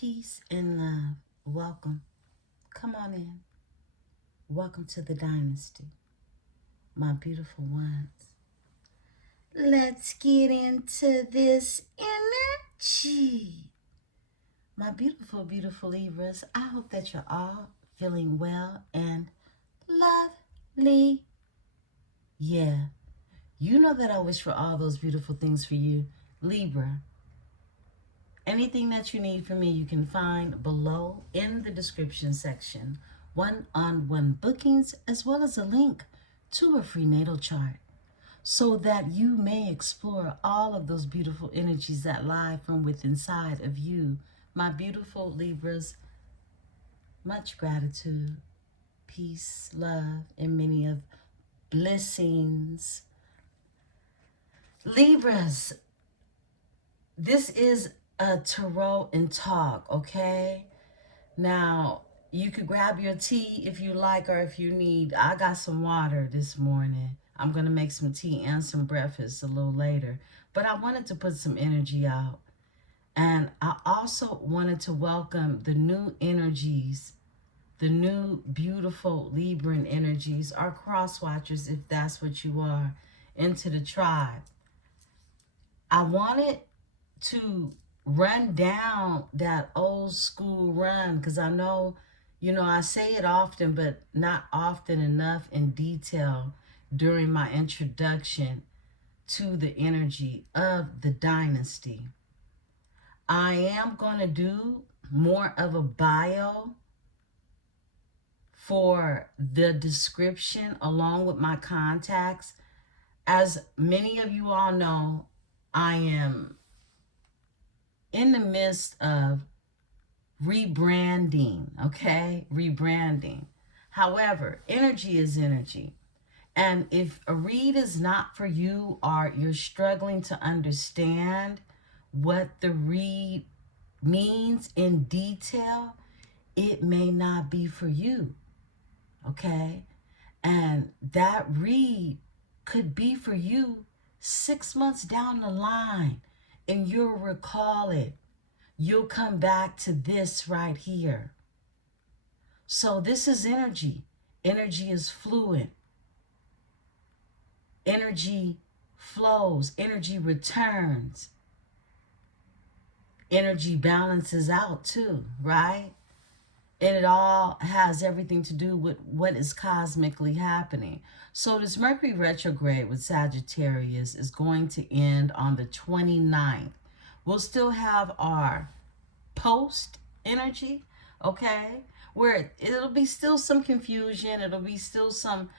Peace and love. Welcome. Come on in. Welcome to the dynasty, my beautiful ones. Let's get into this energy. My beautiful, beautiful Libras, I hope that you're all feeling well and lovely. Yeah, you know that I wish for all those beautiful things for you, Libra. Anything that you need from me, you can find below in the description section. One-on-one bookings, as well as a link to a free natal chart, so that you may explore all of those beautiful energies that lie from within inside of you. My beautiful Libras, much gratitude, peace, love, and many of blessings. Libras, this is a tarot and talk, okay? Now, you could grab your tea if you like or if you need. I got some water this morning. I'm going to make some tea and some breakfast a little later. But I wanted to put some energy out. And I also wanted to welcome the new energies, the new beautiful Libran energies, or cross watchers if that's what you are, into the tribe. I wanted to run down that old school run because I know, I say it often, but not often enough in detail during my introduction to the energy of the dynasty. I am going to do more of a bio for the description along with my contacts. As many of you all know, I am in the midst of rebranding, okay? Rebranding. However, energy is energy. And if a read is not for you or you're struggling to understand what the read means in detail, it may not be for you, okay? And that read could be for you 6 months down the line, and you'll recall it. You'll come back to this right here. So this is energy. Energy is fluid. Energy flows. Energy returns. Energy balances out too, right? And it all has everything to do with what is cosmically happening. So this Mercury retrograde with Sagittarius is going to end on the 29th. We'll still have our post energy, okay, where it'll be still some confusion. It'll be still some,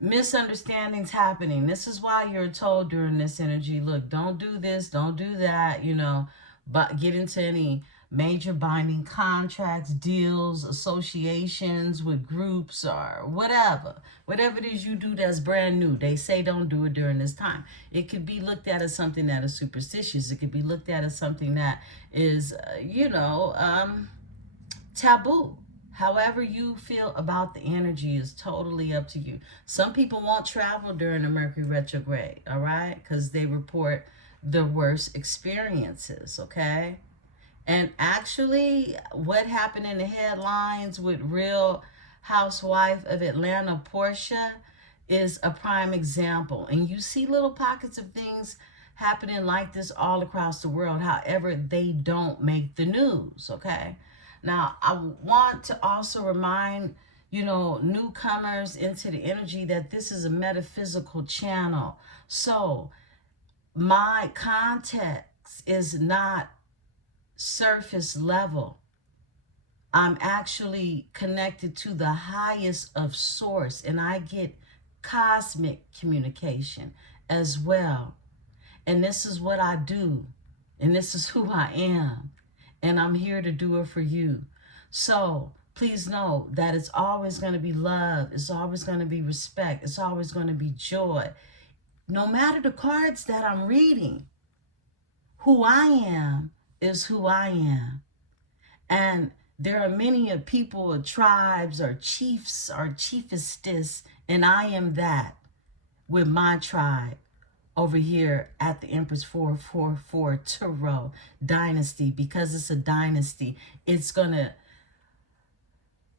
misunderstandings happening. This is why you're told during this energy, look, don't do this, don't do that, but get into any major binding contracts, deals, associations with groups or whatever it is you do that's brand new. They say don't do it during this time. It could be looked at as something that is superstitious. It could be looked at as something that is, taboo. However you feel about the energy is totally up to you. Some people won't travel during the Mercury retrograde, all right? Because they report the worst experiences, okay? And actually, what happened in the headlines with Real Housewife of Atlanta, Portia, is a prime example. And you see little pockets of things happening like this all across the world. However, they don't make the news, okay? Now, I want to also remind, newcomers into the energy that this is a metaphysical channel. So my context is not surface level. I'm actually connected to the highest of source, and I get cosmic communication as well. And this is what I do, and this is who I am, and I'm here to do it for you. So please know that it's always going to be love. It's always going to be respect. It's always going to be joy. No matter the cards that I'm reading, who I am is who I am. And there are many people or tribes or chiefs or chiefesses, and I am that with my tribe over here at the Empress 444 Tarot Dynasty. Because it's a dynasty, it's going to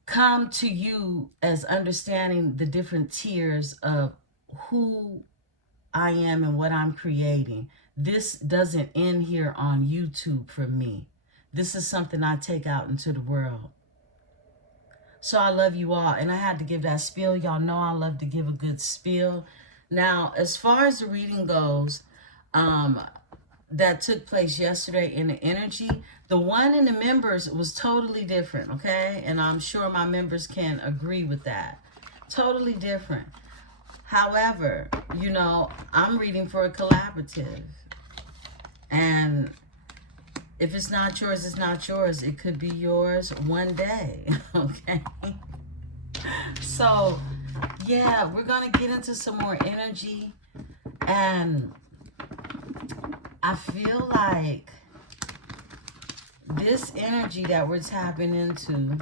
come to you as understanding the different tiers of who I am and what I'm creating. This doesn't end here on YouTube for me. This is something I take out into the world. So I love you all. And I had to give that spiel. Y'all know I love to give a good spiel. Now, as far as the reading goes, that took place yesterday in the energy, the one in the members was totally different, okay? And I'm sure my members can agree with that. Totally different. However, you know, I'm reading for a collaborative. And if it's not yours, it's not yours. It could be yours one day, okay? So, yeah, we're going to get into some more energy. And I feel like this energy that we're tapping into,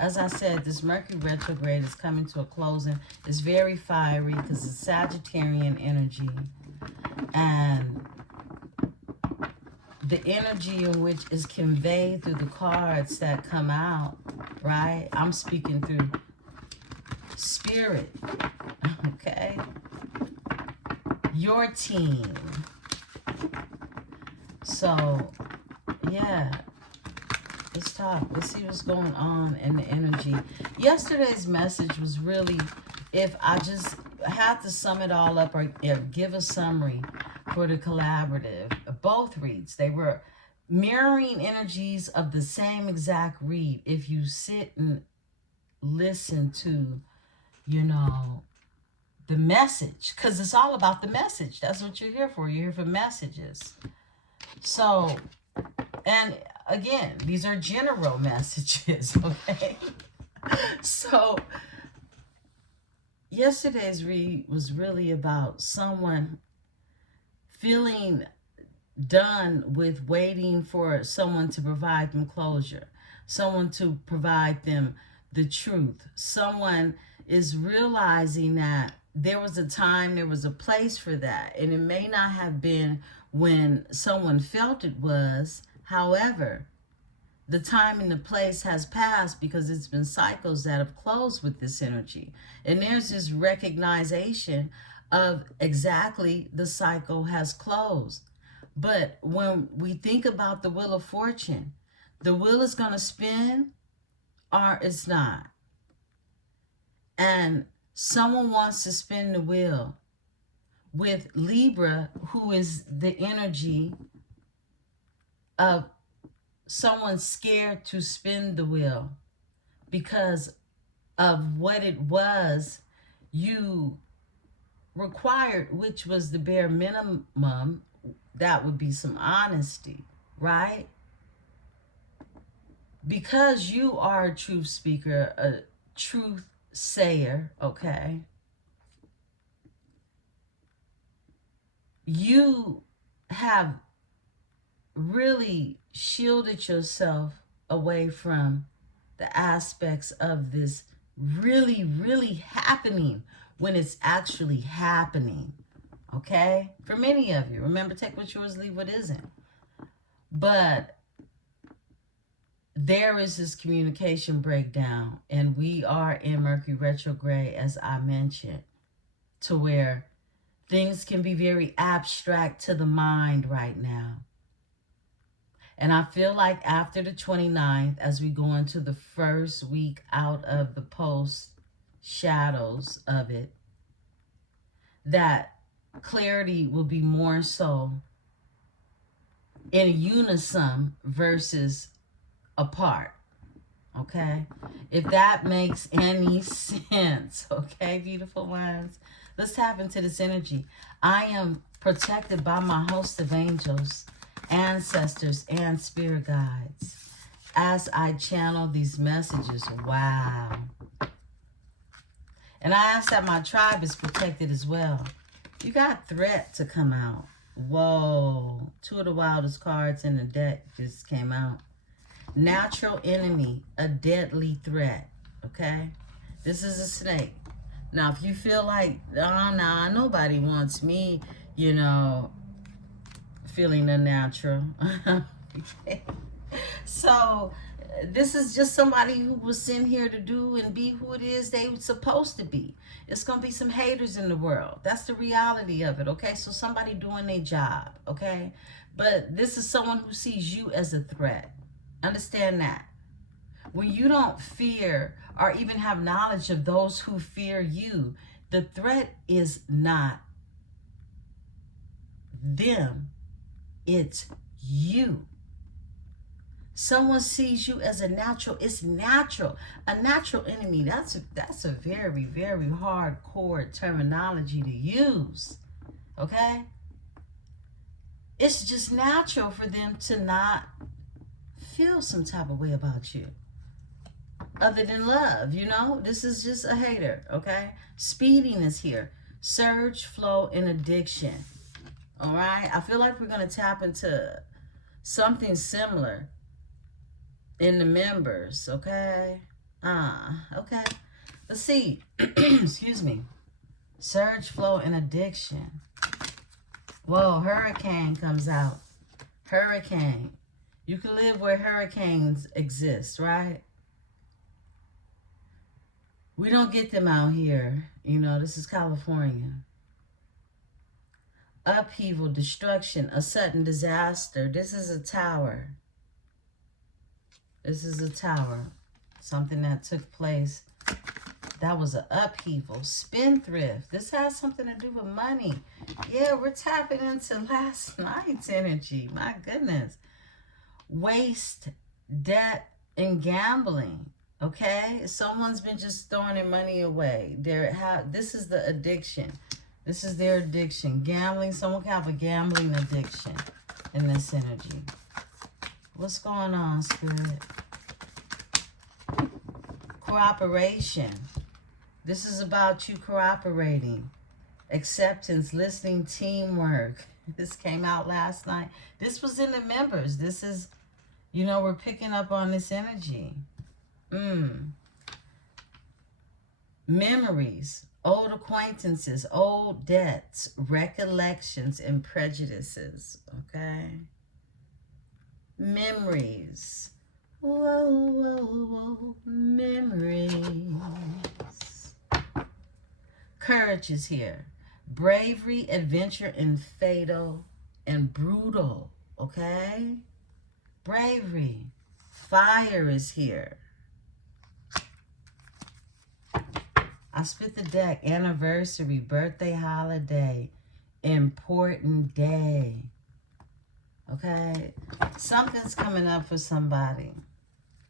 as I said, this Mercury retrograde is coming to a closing. It's very fiery because it's Sagittarian energy. And the energy in which is conveyed through the cards that come out, right? I'm speaking through spirit, okay? Your team. So, yeah. Let's talk. Let's see what's going on in the energy. Yesterday's message was really, if I just had to sum it all up or give a summary for the collaborative, both reads, they were mirroring energies of the same exact read. If you sit and listen to, you know, the message, because it's all about the message. That's what you're here for. You're here for messages. So, and again, these are general messages, okay? So, yesterday's read was really about someone feeling done with waiting for someone to provide them closure, someone to provide them the truth. Someone is realizing that there was a time, there was a place for that, and it may not have been when someone felt it was. However, the time and the place has passed because it's been cycles that have closed with this energy. And there's this recognition of exactly the cycle has closed. But when we think about the Wheel of Fortune, the wheel is going to spin or it's not. And someone wants to spin the wheel with Libra, who is the energy of someone scared to spin the wheel because of what it was you required, which was the bare minimum. That would be some honesty, right? Because you are a truth speaker, a truth sayer, okay? You have really shielded yourself away from the aspects of this really, really happening when it's actually happening, okay? For many of you, remember, take what's yours, leave what isn't. But there is this communication breakdown, and we are in Mercury retrograde, as I mentioned, to where things can be very abstract to the mind right now. And I feel like after the 29th, as we go into the first week out of the post shadows of it, that clarity will be more so in unison versus apart, okay? If that makes any sense, okay, beautiful ones? Let's tap into this energy. I am protected by my host of angels, ancestors, and spirit guides as I channel these messages. Wow. And I ask that my tribe is protected as well. You got threat to come out. Whoa. Two of the wildest cards in the deck just came out. Natural enemy, a deadly threat. Okay? This is a snake. Now, if you feel like, oh, nah, nobody wants me, you know, feeling unnatural. Okay. So, this is just somebody who was sent here to do and be who it is they were supposed to be. It's going to be some haters in the world. That's the reality of it, okay? So, somebody doing their job, okay? But this is someone who sees you as a threat. Understand that. When you don't fear or even have knowledge of those who fear you, the threat is not them, it's you. Someone sees you as a natural. It's natural. A natural enemy. That's a very, very hardcore terminology to use. Okay? It's just natural for them to not feel some type of way about you. Other than love, you know? This is just a hater, okay? Speeding is here. Surge, flow, and addiction. All right? I feel like we're going to tap into something similar in the members, okay? Okay. Let's see. Excuse me. Surge, flow, and addiction. Whoa, hurricane comes out. Hurricane. You can live where hurricanes exist, right? We don't get them out here. You know, this is California. Upheaval, destruction, a sudden disaster. This is a tower. This is a tower. Something that took place. That was an upheaval. Spendthrift. This has something to do with money. Yeah, we're tapping into last night's energy. My goodness. Waste, debt, and gambling. Okay? Someone's been just throwing their money away. This is the addiction. This is their addiction. Gambling. Someone can have a gambling addiction in this energy. What's going on, Spirit? Cooperation. This is about you cooperating. Acceptance, listening, teamwork. This came out last night. This was in the members. This is, you know, we're picking up on this energy. Memories, old acquaintances, old debts, recollections, and prejudices. Okay? Memories. Whoa, whoa, whoa. Memories. Courage is here. Bravery, adventure, and fatal and brutal. Okay? Bravery. Fire is here. I spit the deck. Anniversary, birthday, holiday, important day. Okay? Something's coming up for somebody.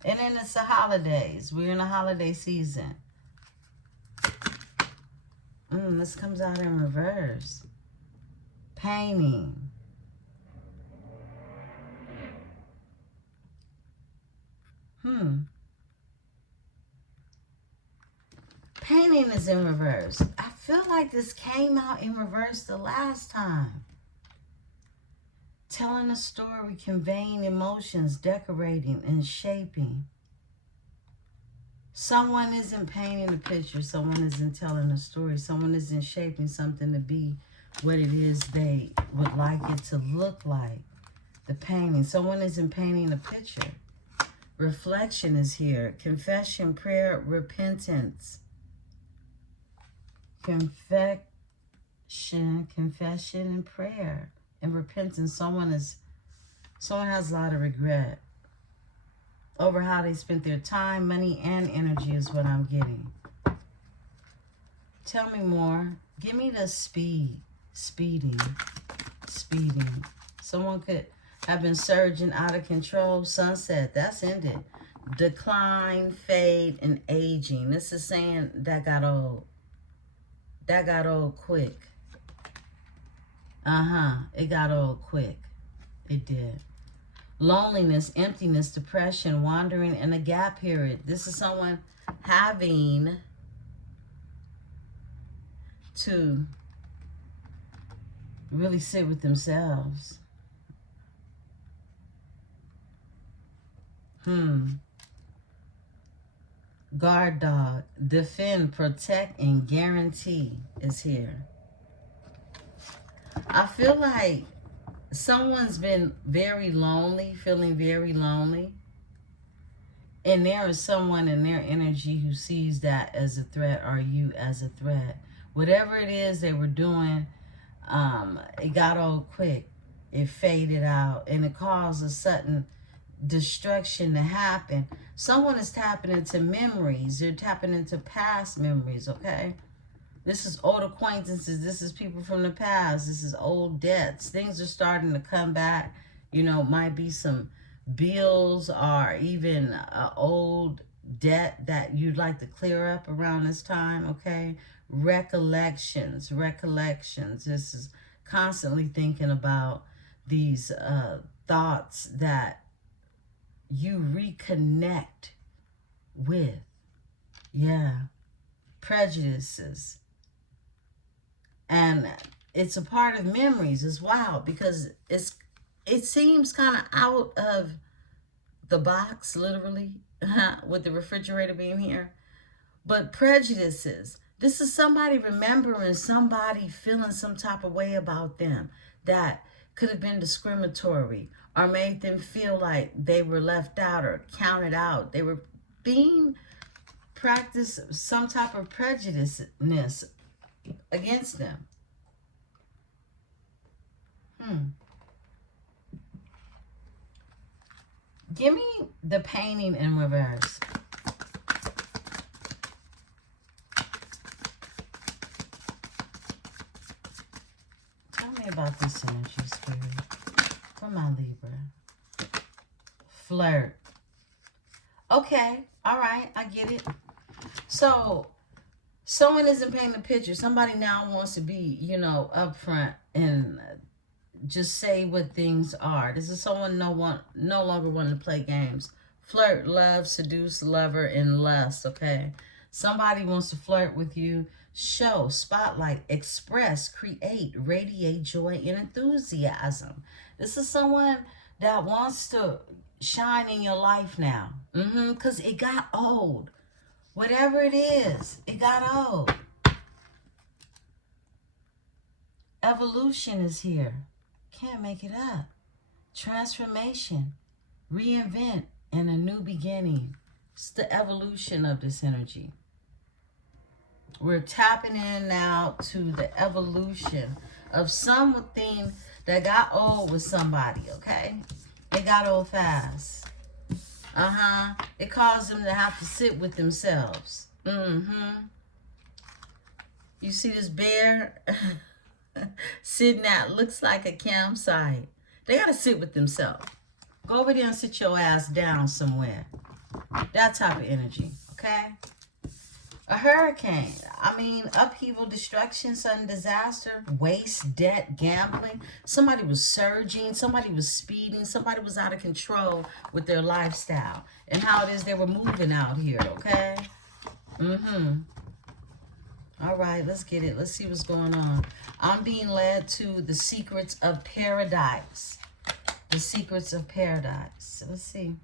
And then it's the holidays. We're in a holiday season. This comes out in reverse. Painting. Painting is in reverse. I feel like this came out in reverse the last time. Telling a story, conveying emotions, decorating, and shaping. Someone isn't painting a picture. Someone isn't telling a story. Someone isn't shaping something to be what it is they would like it to look like. The painting. Someone isn't painting a picture. Reflection is here. Confession, prayer, repentance. Confession, and prayer. And repentance. Someone has a lot of regret over how they spent their time, money, and energy is what I'm getting. Tell me more. Give me the speeding. Someone could have been surging out of control. Sunset, that's ended. Decline, fade, and aging. This is saying that got old. That got old quick. It got old quick. It did. Loneliness, emptiness, depression, wandering, and a gap period. This is someone having to really sit with themselves. Guard dog. Defend, protect, and guarantee is here. I feel like someone's been very lonely, feeling very lonely. And there is someone in their energy who sees that as a threat, or you as a threat. Whatever it is they were doing, it got old quick. It faded out, and it caused a sudden destruction to happen. Someone is tapping into memories. They're tapping into past memories, okay? This is old acquaintances. This is people from the past. This is old debts. Things are starting to come back. You know, might be some bills or even old debt that you'd like to clear up around this time, okay? Recollections. This is constantly thinking about these thoughts that you reconnect with. Yeah. Prejudices. And it's a part of memories as well, because it seems kind of out of the box, literally, with the refrigerator being here. But prejudices. This is somebody remembering somebody feeling some type of way about them that could have been discriminatory or made them feel like they were left out or counted out. They were being practiced some type of prejudiceness against them. Give me the painting in reverse. Tell me about this energy, Spirit. Come on, Libra. Flirt. Okay. All right. I get it. So, someone isn't painting a picture. Somebody now wants to be, you know, upfront and just say what things are. This is someone no longer wanting to play games. Flirt, love, seduce, lover, and lust, okay? Somebody wants to flirt with you. Show, spotlight, express, create, radiate joy and enthusiasm. This is someone that wants to shine in your life now. Because it got old. Whatever it is, it got old. Evolution is here. Can't make it up. Transformation, reinvent, and a new beginning. It's the evolution of this energy. We're tapping in now to the evolution of something that got old with somebody, okay? It got old fast. It caused them to have to sit with themselves. You see this bear sitting at looks like a campsite. They got to sit with themselves. Go over there and sit your ass down somewhere. That type of energy, okay? A hurricane. I mean, upheaval, destruction, sudden disaster, waste, debt, gambling. Somebody was surging. Somebody was speeding. Somebody was out of control with their lifestyle and how it is they were moving out here, okay? All right, let's get it. Let's see what's going on. I'm being led to the secrets of paradise. The secrets of paradise. Let's see.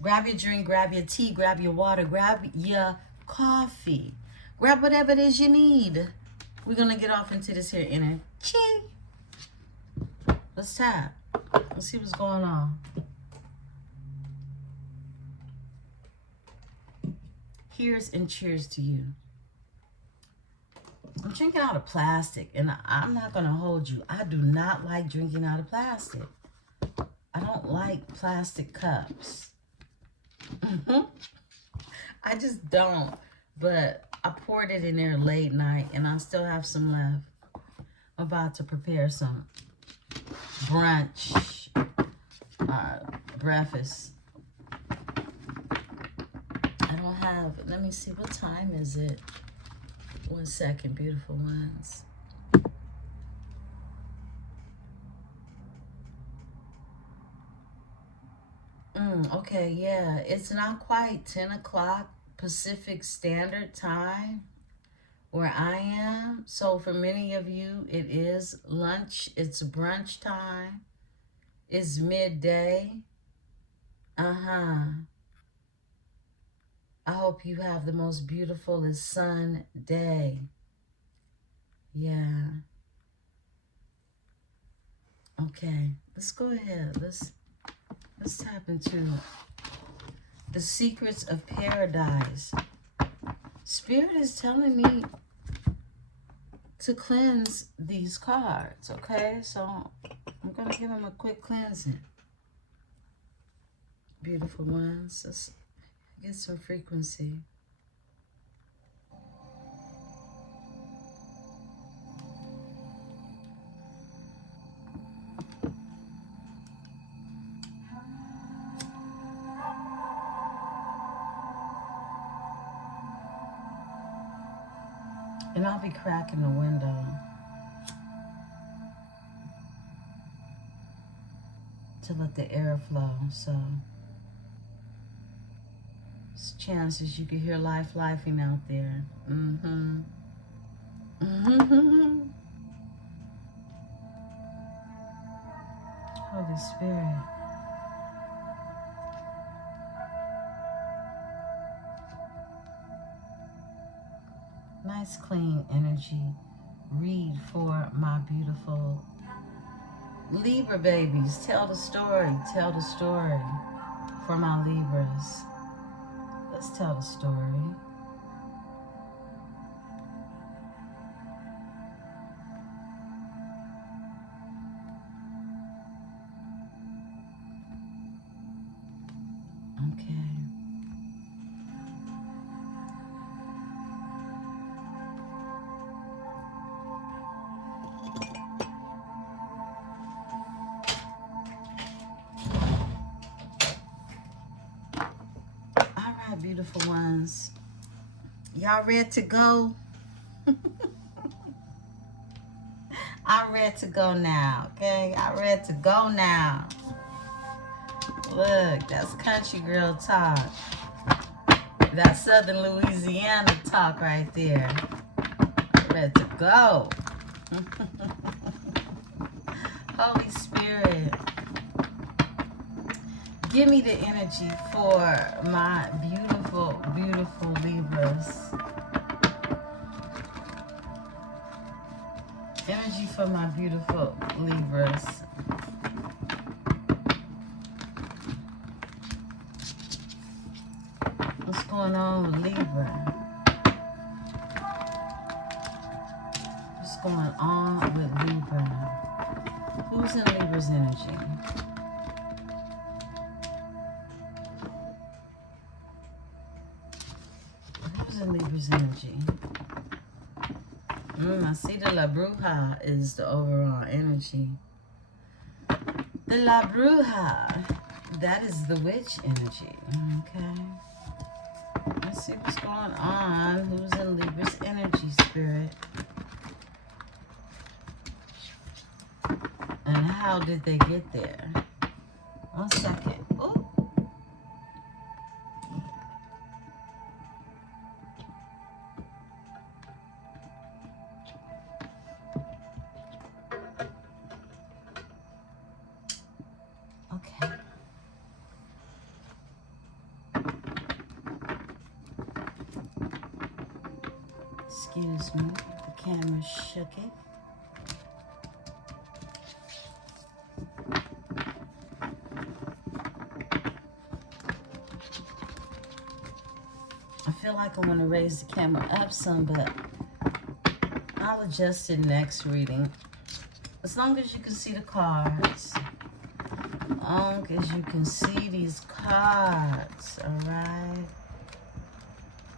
Grab your drink, grab your tea, grab your water, grab your coffee. Grab whatever it is you need. We're going to get off into this here energy. Let's tap. Let's see what's going on. Here's and cheers to you. I'm drinking out of plastic, and I'm not going to hold you. I do not like drinking out of plastic. I don't like plastic cups. I just don't. But I poured it in there late night, and I still have some left. I'm about to prepare some brunch, breakfast. I don't have, let me see, what time is it? 1 second, beautiful ones. Okay, yeah. It's not quite 10 o'clock Pacific Standard Time where I am. So for many of you, it is lunch. It's brunch time. It's midday. I I hope you have the most beautiful sun day. Yeah. Okay. Let's go ahead. Let's tap into the secrets of paradise. Spirit is telling me to cleanse these cards, okay? So I'm going to give them a quick cleansing. Beautiful ones. Let's get some frequency. And I'll be cracking the window to let the air flow. So there's chances you can hear life lifing out there. Holy Spirit. Nice clean energy. Read for my beautiful Libra babies. Tell the story. Tell the story for my Libras. Let's tell the story. Okay. Beautiful ones. Y'all ready to go? I'm ready to go now, okay? I'm ready to go now. Look, that's country girl talk. That Southern Louisiana talk right there. Ready to go. Holy Spirit, give me the energy for my beautiful, beautiful Libras. Energy for my beautiful Libras. What's going on with Libra? What's going on with Libra? Who's in Libra's energy? Libra's energy. I see the La Bruja is the overall energy. The La Bruja, that is the witch energy. Okay. Let's see what's going on. Who's in Libra's energy, Spirit? And how did they get there? 1 second. Oh. Excuse me, the camera shook it. I feel like I want to raise the camera up some, but I'll adjust it next reading. As long as you can see the cards. As long as you can see these cards, alright?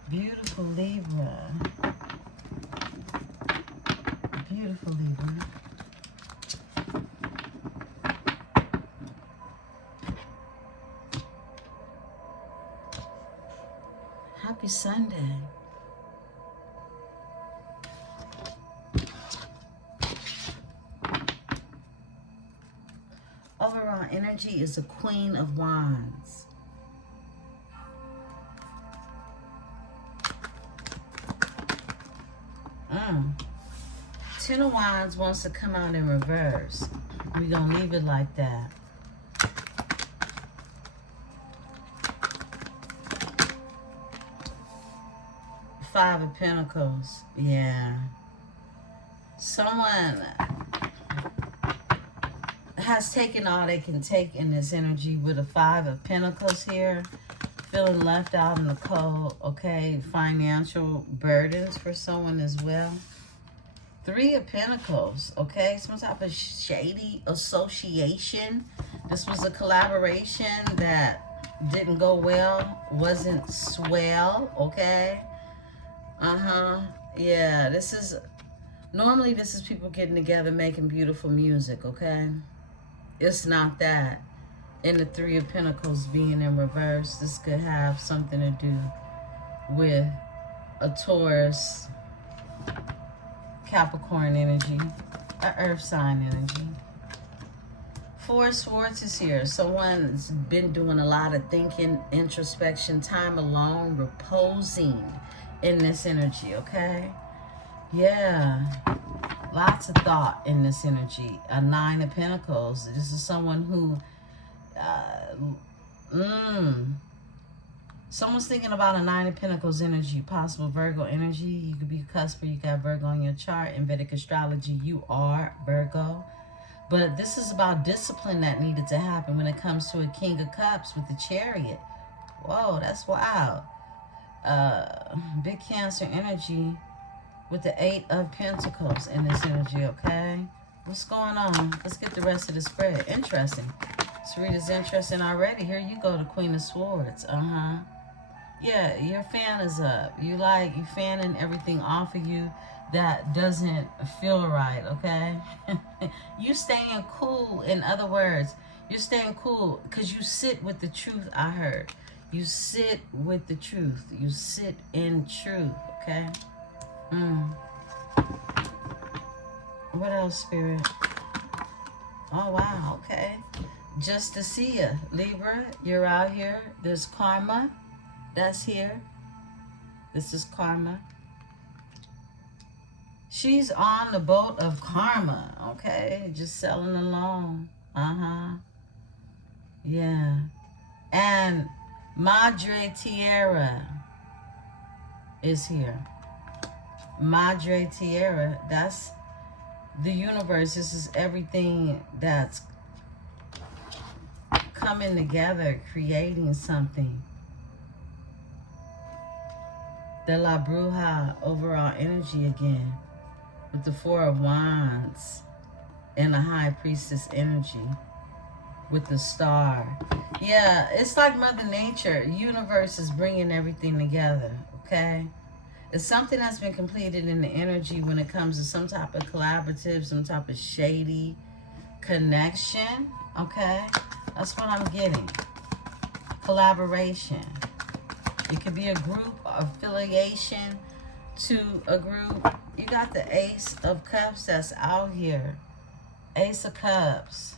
Beautiful Libra. Beautiful Libra. Happy Sunday. Overall energy is a Queen of Wands. Ten of Wands wants to come out in reverse. We're going to leave it like that. Five of Pentacles. Yeah. Someone has taken all they can take in this energy with a Five of Pentacles here. Feeling left out in the cold. Okay. Financial burdens for someone as well. Three of Pentacles, okay? Some type of shady association. This was a collaboration that didn't go well, wasn't swell, okay? Yeah, this is, normally this is people getting together making beautiful music, okay? It's not that. And the Three of Pentacles being in reverse, this could have something to do with a Taurus, Capricorn energy, an earth sign energy. Four of Swords is here. Someone's been doing a lot of thinking, introspection, time alone, reposing in this energy, okay? Yeah. Lots of thought in this energy. A Nine of Pentacles. This is someone who someone's thinking about a Nine of Pentacles energy, possible Virgo energy. You could be a cusper, you got Virgo on your chart. In Vedic astrology, you are Virgo. But this is about discipline that needed to happen when it comes to a King of Cups with the Chariot. Whoa, that's wild. Big Cancer energy with the Eight of Pentacles in this energy, okay? What's going on? Let's get the rest of the spread. Interesting. This read is interesting already. Here you go, the Queen of Swords. Yeah, your fan is up. You fanning everything off of you that doesn't feel right, okay? You staying cool, in other words. You're staying cool because you sit with the truth, I heard. You sit with the truth. You sit in truth, okay? What else, Spirit? Oh, wow, okay. Just to see you, Libra, you're out here. There's karma that's here. This is karma. She's on the boat of karma, okay? Just sailing along. Yeah. And Madre Tierra is here. Madre Tierra, that's the universe. This is everything that's coming together, creating something. De la Bruja, overall energy again, with the Four of Wands and the High Priestess energy with the Star. Yeah, it's like Mother Nature. Universe is bringing everything together, okay? It's something that's been completed in the energy when it comes to some type of collaborative, some type of shady connection, okay? That's what I'm getting. Collaboration. It could be a group, affiliation to a group. You got the Ace of Cups that's out here. Ace of Cups.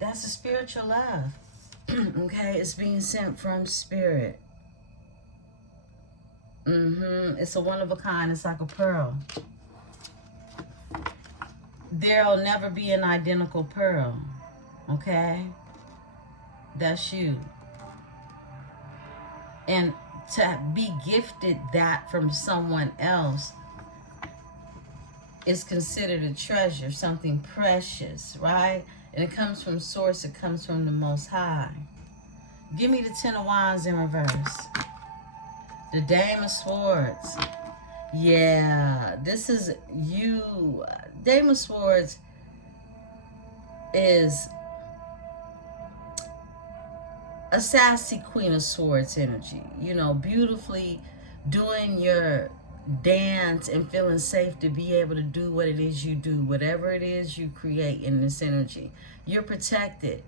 That's a spiritual love. Okay, it's being sent from Spirit. It's a one of a kind. It's like a pearl. There'll never be an identical pearl. Okay? That's you. And to be gifted that from someone else is considered a treasure, something precious, right? And it comes from source, it comes from the Most High. Give me the Ten of Wands in reverse. The Dame of Swords. Yeah, this is you. Dame of Swords is a sassy Queen of Swords energy. You know, beautifully doing your dance and feeling safe to be able to do what it is you do. Whatever it is you create in this energy. You're protected.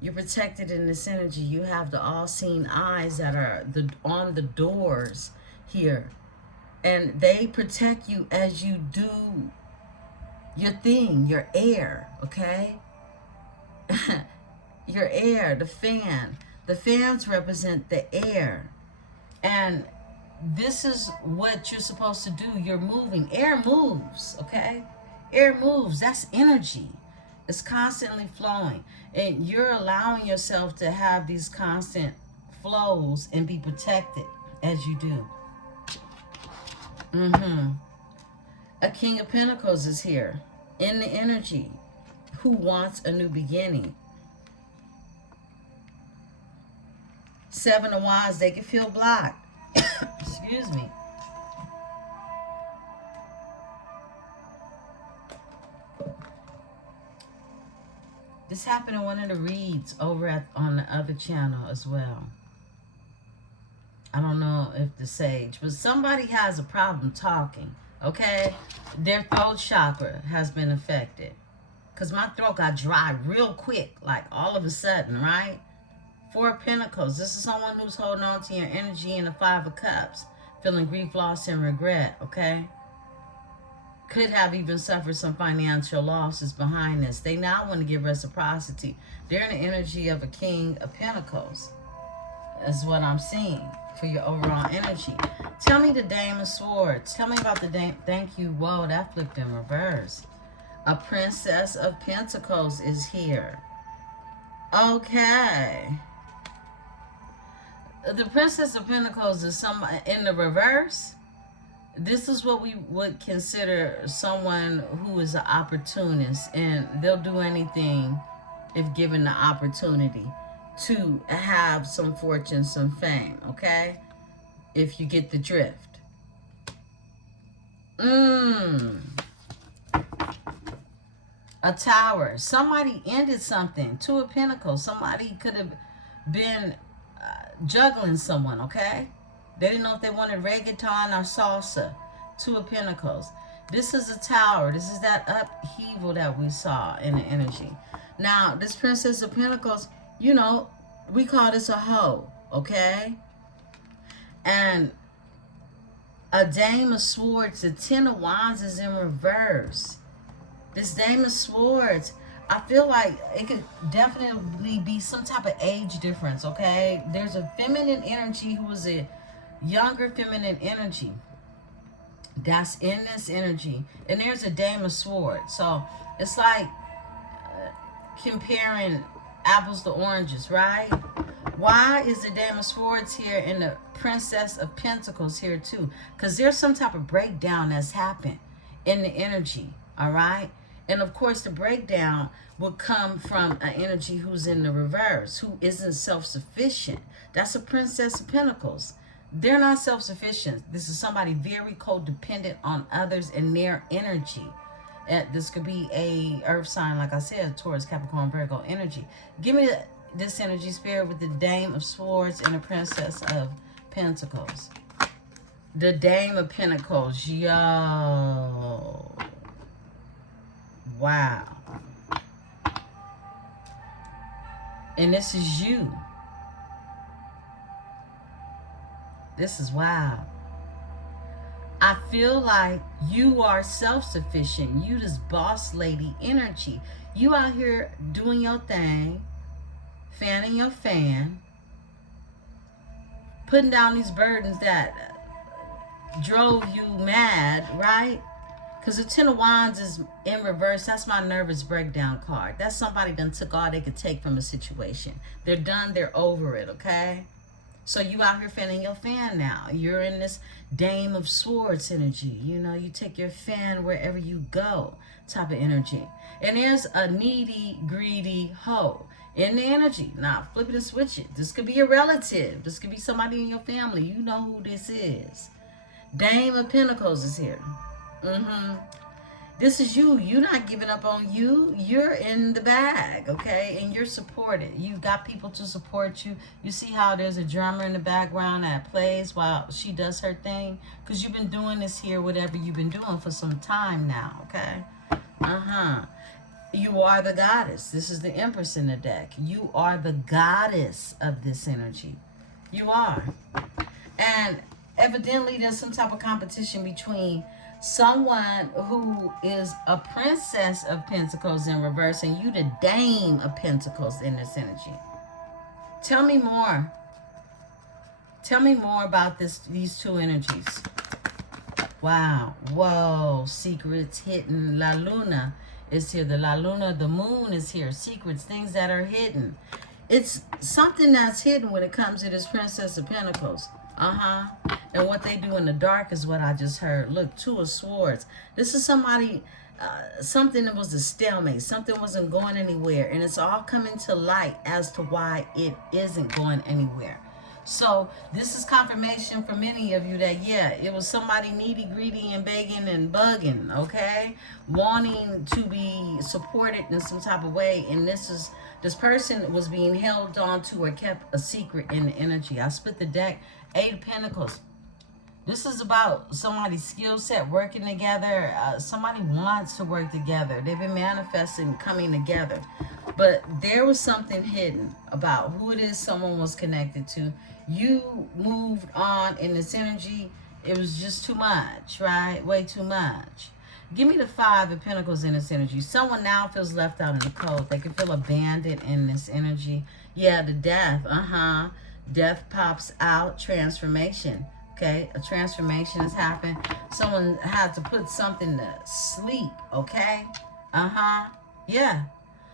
You're protected in this energy. You have the all-seeing eyes that are on the doors here. And they protect you as you do your thing, your air, okay? Your air, the fan. The fans represent the air. And this is what you're supposed to do. You're moving. Air moves, okay? Air moves. That's energy. It's constantly flowing. And you're allowing yourself to have these constant flows and be protected as you do. A King of Pentacles is here in the energy, who wants a new beginning. Seven of Wands, they can feel blocked. Excuse me. This happened in one of the reads over on the other channel as well. I don't know if the sage, but somebody has a problem talking, okay? Their throat chakra has been affected. Because my throat got dry real quick, like all of a sudden, right? Four of Pentacles. This is someone who's holding on to your energy in the Five of Cups. Feeling grief, loss, and regret, okay? Could have even suffered some financial losses behind this. They now want to give reciprocity. They're in the energy of a King of Pentacles. Is what I'm seeing for your overall energy. Tell me the Dame of Swords. Tell me about the Dame. Thank you. Whoa, that flipped in reverse. A Princess of Pentacles is here. Okay. The Princess of Pentacles is some in the reverse. This is what we would consider someone who is an opportunist, and they'll do anything if given the opportunity to have some fortune, some fame, okay? If you get the drift. A Tower. Somebody ended something. Two of Pentacles. Somebody could have been juggling someone, okay? They didn't know if they wanted reggaeton or salsa. Two of Pentacles. This is a Tower. This is that upheaval that we saw in the energy. Now, this Princess of Pentacles, you know, we call this a hoe, okay? And a Dame of Swords, the Ten of Wands is in reverse. This Dame of Swords, I feel like it could definitely be some type of age difference, okay? There's a feminine energy who is a younger feminine energy that's in this energy. And there's a Dame of Swords. So it's like comparing apples to oranges, right? Why is the Dame of Swords here and the Princess of Pentacles here too? Because there's some type of breakdown that's happened in the energy, all right? And of course, the breakdown will come from an energy who's in the reverse, who isn't self-sufficient. That's a Princess of Pentacles. They're not self-sufficient. This is somebody very codependent on others and their energy. This could be a earth sign, like I said, Taurus, Capricorn, Virgo energy. Give me this energy, Spirit, with the Dame of Swords and the Princess of Pentacles. The Dame of Pentacles. Yo. Wow. And this is you. This is wow. I feel like you are self-sufficient. You this boss lady energy. You out here doing your thing, fanning your fan, putting down these burdens that drove you mad, right? Because the Ten of Wands is in reverse. That's my nervous breakdown card. That's somebody done took all they could take from a situation. They're done. They're over it, okay? So you out here fanning your fan now. You're in this Dame of Swords energy. You know, you take your fan wherever you go type of energy. And there's a needy, greedy hoe in the energy. Now, flip it and switch it. This could be a relative. This could be somebody in your family. You know who this is. Dame of Pentacles is here. This is you. You're not giving up on you. You're in the bag, okay? And you're supported. You've got people to support you. You see how there's a drummer in the background that plays while she does her thing? Because you've been doing this here, whatever you've been doing for some time now, okay? You are the goddess. This is the Empress in the deck. You are the goddess of this energy. You are. And evidently there's some type of competition between someone who is a Princess of Pentacles in reverse and you the Dame of Pentacles in this energy. Tell me more. Tell me more about these two energies. Wow. Whoa. Secrets hidden. La Luna is here. The La Luna, the moon is here. Secrets, things that are hidden. It's something that's hidden when it comes to this Princess of Pentacles. And what they do in the dark is what I just heard. Look, Two of Swords. This is somebody, something that was a stalemate. Something wasn't going anywhere. And it's all coming to light as to why it isn't going anywhere. So this is confirmation for many of you that, yeah, it was somebody needy, greedy, and begging and bugging, okay? Wanting to be supported in some type of way. And this person was being held on to or kept a secret in the energy. I split the deck. Eight of Pentacles. This is about somebody's skill set working together. Somebody wants to work together. They've been manifesting coming together. But there was something hidden about who it is someone was connected to. You moved on in this energy. It was just too much, right? Way too much. Give me the Five of Pentacles in this energy. Someone now feels left out in the cold. They can feel abandoned in this energy. Yeah, the Death. Death pops out. Transformation. Okay, a transformation has happened. Someone had to put something to sleep. Okay. Yeah.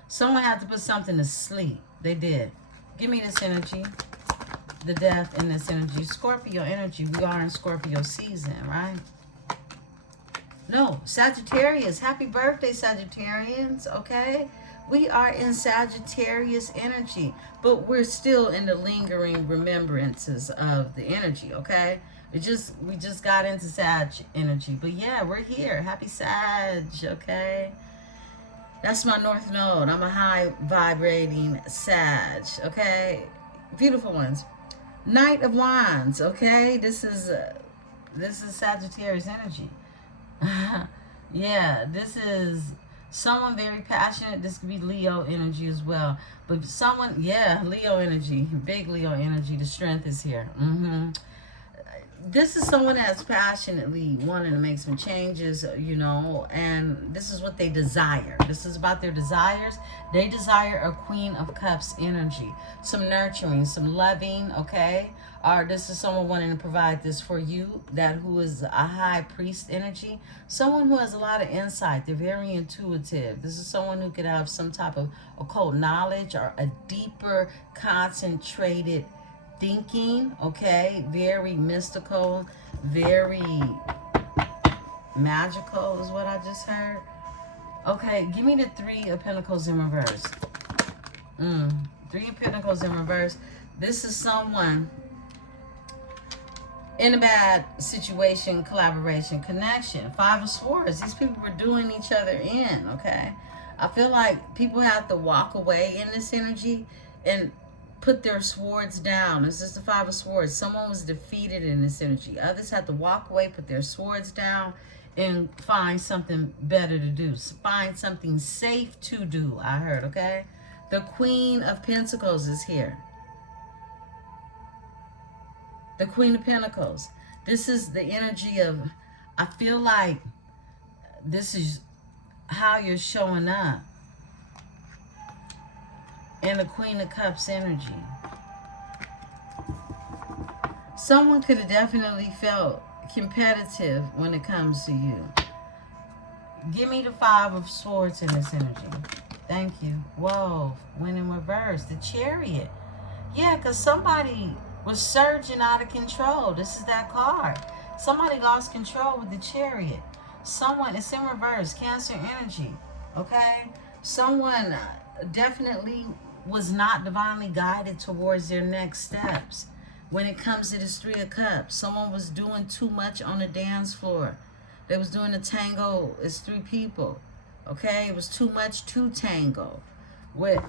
Someone had to put something to sleep. They did. Give me this energy. The Death in this energy. Scorpio energy. We are in Scorpio season, right? No, Sagittarius. Happy birthday, Sagittarians. Okay. We are in Sagittarius energy, but we're still in the lingering remembrances of the energy, okay? We just got into Sag energy, but yeah, we're here. Happy Sag, okay? That's my North Node. I'm a high vibrating Sag, okay? Beautiful ones. Knight of Wands, okay? This is Sagittarius energy. Yeah, this is someone very passionate. This could be Leo energy as well. But someone, yeah, Leo energy. Big Leo energy. The strength is here. This is someone that's passionately wanting to make some changes, you know, and this is what they desire. This is about their desires. They desire a Queen of Cups energy. Some nurturing, some loving, okay? Or this is someone wanting to provide this for you, who is a High Priest energy. Someone who has a lot of insight. They're very intuitive. This is someone who could have some type of occult knowledge or a deeper, concentrated thinking, okay? Very mystical, very magical is what I just heard. Okay, give me the Three of Pentacles in reverse. Three of Pentacles in reverse. This is someone in a bad situation, collaboration, connection. Five of Swords. These people were doing each other in, okay? I feel like people have to walk away in this energy and put their swords down. This is the Five of Swords. Someone was defeated in this energy. Others had to walk away, put their swords down, and find something better to do. Find something safe to do, I heard, okay? The Queen of Pentacles is here. The Queen of Pentacles. This is the energy of, I feel like this is how you're showing up. And the Queen of Cups energy. Someone could have definitely felt competitive when it comes to you. Give me the Five of Swords in this energy. Thank you. Whoa, went in reverse. The Chariot. Yeah, because somebody was surging out of control. This is that card. Somebody lost control with the Chariot. Someone, it's in reverse. Cancer energy. Okay? Someone definitely was not divinely guided towards their next steps. When it comes to this Three of Cups, someone was doing too much on the dance floor. They was doing a tango. It's three people. Okay? It was too much to tango with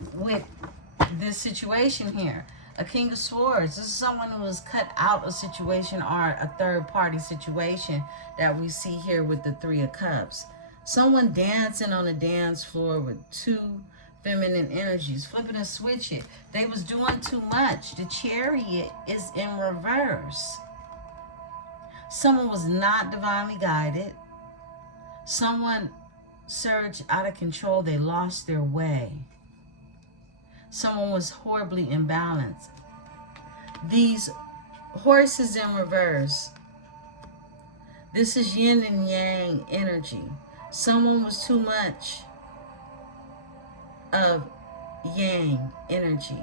this situation here. A King of Swords. This is someone who was cut out of a situation or a third party situation that we see here with the Three of Cups. Someone dancing on the dance floor with two feminine energies, flipping and switching. They was doing too much. The Chariot is in reverse. Someone was not divinely guided. Someone surged out of control. They lost their way. Someone was horribly imbalanced. These horses in reverse. This is yin and yang energy. Someone was too much of yang energy.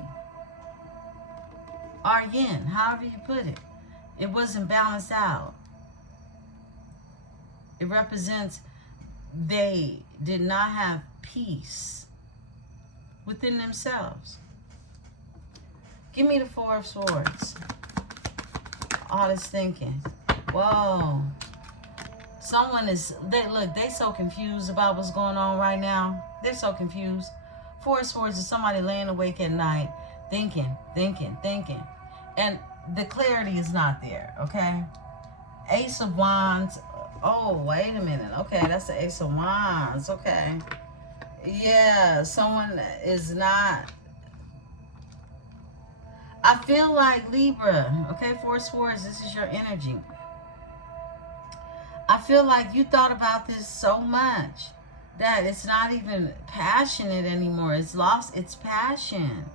or yin, however you put it. It wasn't balanced out. It represents they did not have peace within themselves. Give me the Four of Swords. All this thinking. Whoa. Someone is, they so confused about what's going on right now. They're so confused. Four of Swords is somebody laying awake at night, thinking. And the clarity is not there, okay? Ace of Wands. Oh, wait a minute. Okay, that's the Ace of Wands. Okay. Yeah, someone is not. I feel like Libra. Okay, Four of Swords, this is your energy. I feel like you thought about this so much that it's not even passionate anymore. It's lost its passion.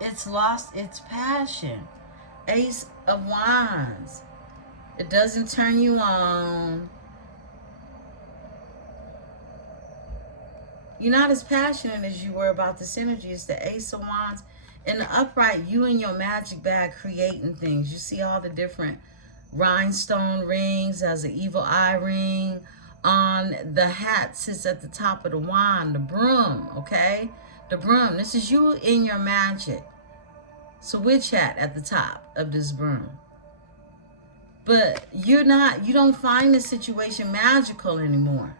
It's lost its passion. Ace of Wands. It doesn't turn you on. You're not as passionate as you were about this energy. It's the Ace of Wands. In the upright, you and your magic bag creating things. You see all the different rhinestone rings. As an evil eye ring. On the hat sits at the top of the wand. The broom, okay? The broom. This is you in your magic. It's a witch hat at the top of this broom. But you don't find this situation magical anymore.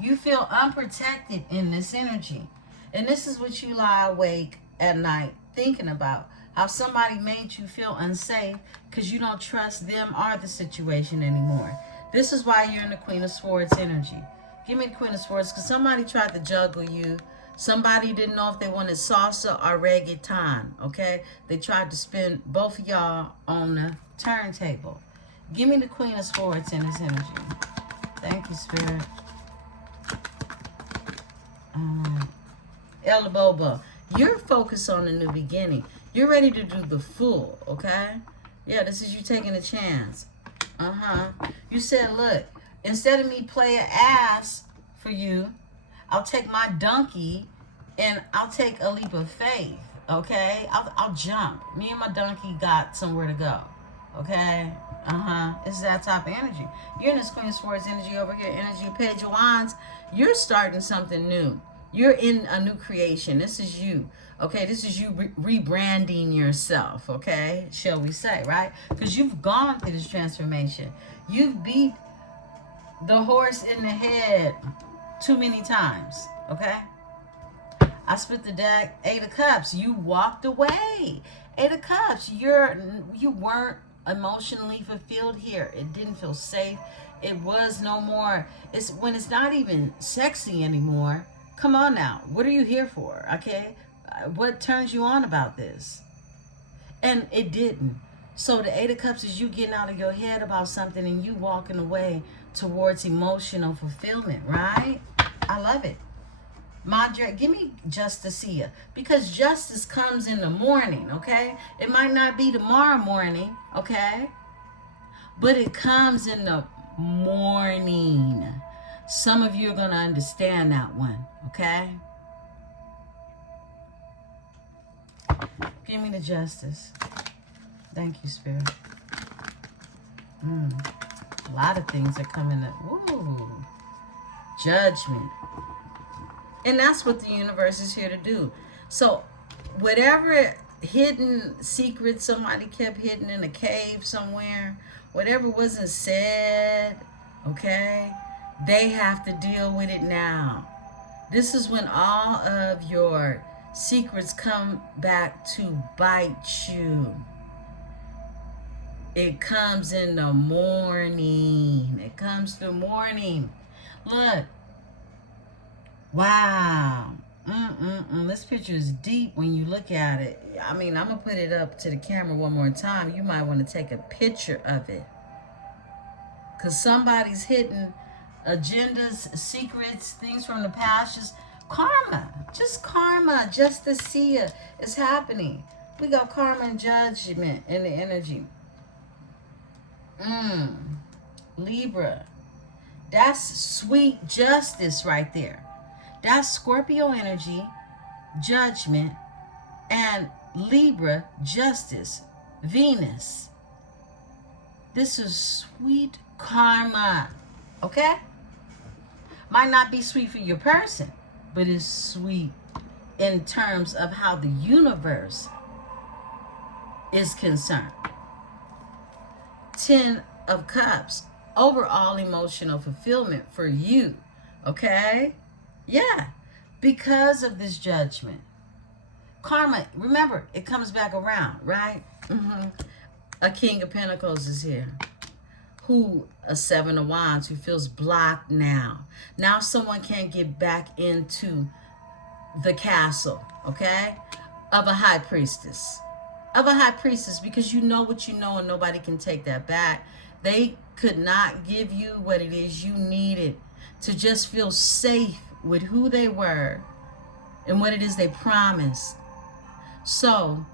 You feel unprotected in this energy. And this is what you lie awake at night thinking about. How somebody made you feel unsafe because you don't trust them or the situation anymore. This is why you're in the Queen of Swords energy. Give me the Queen of Swords because somebody tried to juggle you. Somebody didn't know if they wanted salsa or reggaeton, okay? They tried to spin both of y'all on the turntable. Give me the Queen of Swords in this energy. Thank you, Spirit. El Bobo, you're focused on the new beginning. You're ready to do the full, okay? Yeah, this is you taking a chance. You said, look, instead of me playing ass for you, I'll take my donkey and I'll take a leap of faith, okay? I'll jump. Me and my donkey got somewhere to go, okay? It's that type of energy. You're in this Queen of Swords energy over here, energy of Page of Wands. You're starting something new. You're in a new creation. This is you, okay? This is you rebranding yourself, okay? Shall we say, right? Because you've gone through this transformation. You've beat the horse in the head too many times, okay? I split the deck. Eight of Cups. You walked away. Eight of Cups. You weren't emotionally fulfilled here. It didn't feel safe. It was no more. It's when it's not even sexy anymore. Come on now. What are you here for? Okay? What turns you on about this? And it didn't. So the Eight of Cups is you getting out of your head about something and you walking away towards emotional fulfillment, right? I love it. Madre, give me Justicia. Because justice comes in the morning, okay? It might not be tomorrow morning, okay? But it comes in the morning. Some of you are going to understand that one, okay? Give me the Justice. Thank you, Spirit. A lot of things are coming up. Ooh. Judgment. And that's what the universe is here to do. So whatever hidden secret somebody kept hidden in a cave somewhere, whatever wasn't said, okay, they have to deal with it now. This is when all of your secrets come back to bite you. It comes in the morning. It comes through morning. Look. Wow. This picture is deep when you look at it. I mean, I'm going to put it up to the camera one more time. You might want to take a picture of it. Because somebody's hidden agendas, secrets, things from the past. Just karma. Just to see it. It's happening. We got karma and judgment in the energy. Libra. That's sweet justice right there. That's Scorpio energy, judgment, and Libra, justice. Venus. This is sweet karma. Okay? Might not be sweet for your person, but it's sweet in terms of how the universe is concerned. 10 of Cups. Overall emotional fulfillment for you. Okay? Yeah. Because of this judgment. Karma, remember, it comes back around, right? A King of Pentacles is here. A 7 of Wands, who feels blocked now. Now someone can't get back into the castle, okay? Of a High Priestess. Of a High Priestess, because you know what you know and nobody can take that back. They could not give you what it is you needed to just feel safe with who they were and what it is they promised. So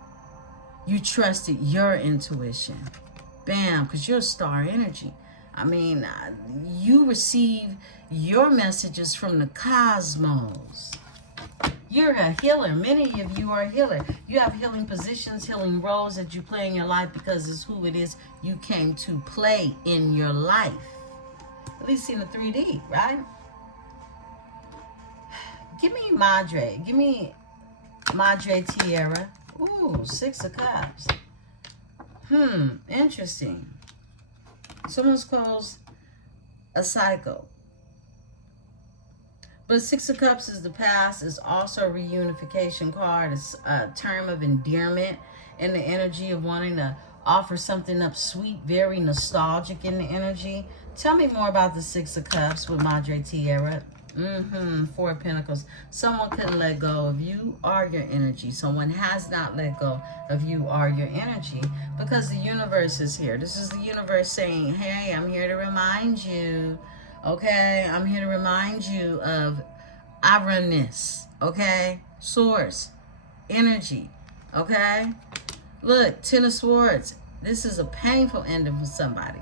you trusted your intuition. Bam, because you're star energy. I mean, you receive your messages from the cosmos. You're a healer. Many of you are a healer. You have healing positions, healing roles that you play in your life because it's who it is you came to play in your life. At least in the 3D, right? Give me Madre. Give me Madre Tierra. Ooh, 6 of Cups. Interesting. Someone's calls a cycle. But 6 of Cups is the past. It's also a reunification card. It's a term of endearment and the energy of wanting to offer something up sweet, very nostalgic in the energy. Tell me more about the 6 of Cups with Madre Tierra. 4 of Pentacles. Someone couldn't let go of you or your energy. Someone has not let go of you or your energy because the universe is here. This is the universe saying, hey, I'm here to remind you. Okay, I'm here to remind you of I run this. Okay, source, energy. Okay, look, 10 of Swords. This is a painful ending for somebody.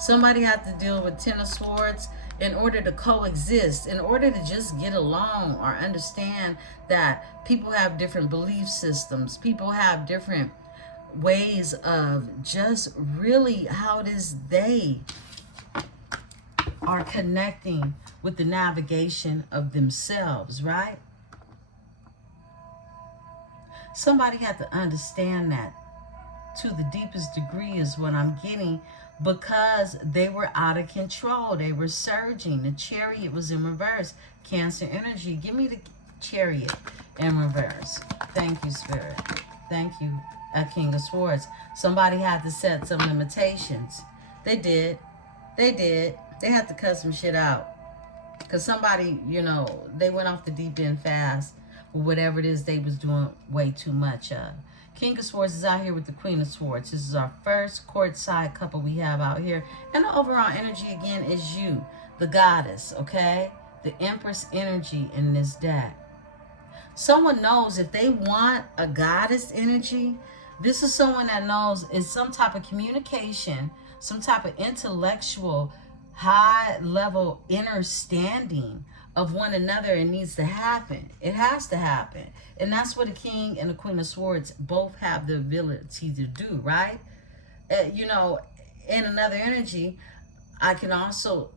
Somebody had to deal with 10 of Swords in order to coexist, in order to just get along or understand that people have different belief systems. People have different ways of just really how it is they are connecting with the navigation of themselves, right? Somebody had to understand that to the deepest degree is what I'm getting, because they were out of control. They were surging. The Chariot was in reverse. Cancer energy. Give me the Chariot in reverse. Thank you, Spirit. Thank you, King of Swords. Somebody had to set some limitations. They did. They did. They had to cut some shit out. Because somebody, you know, they went off the deep end fast with whatever it is they was doing way too much of. King of Swords is out here with the Queen of Swords. This is our first courtside couple we have out here. And the overall energy, again, is you, the goddess, okay? The Empress energy in this deck. Someone knows if they want a goddess energy, this is someone that knows it's some type of communication, some type of intellectual, high-level understanding of one another. It needs to happen. It has to happen. And that's what a King and a Queen of Swords both have the ability to do, right? You know, in another energy, I can also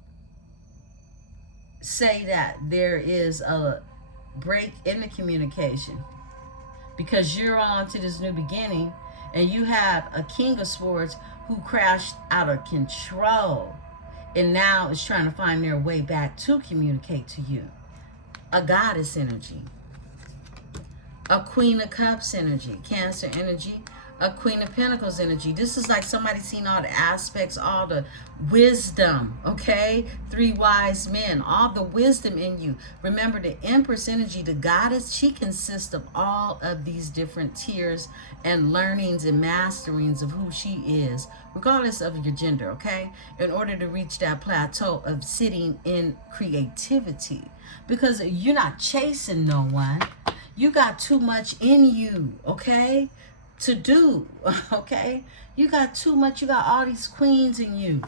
say that there is a break in the communication because you're on to this new beginning and you have a King of Swords who crashed out of control and now is trying to find their way back to communicate to you. A goddess energy. A Queen of Cups energy. Cancer energy. A Queen of Pentacles energy. This is like somebody seen all the aspects, all the wisdom, okay? 3 wise men, all the wisdom in you. Remember, the Empress energy, the goddess, she consists of all of these different tiers and learnings and masterings of who she is, regardless of your gender, okay? In order to reach that plateau of sitting in creativity. Because you're not chasing no one. You got too much in you, okay? To do, okay? You got too much. You got all these queens in you.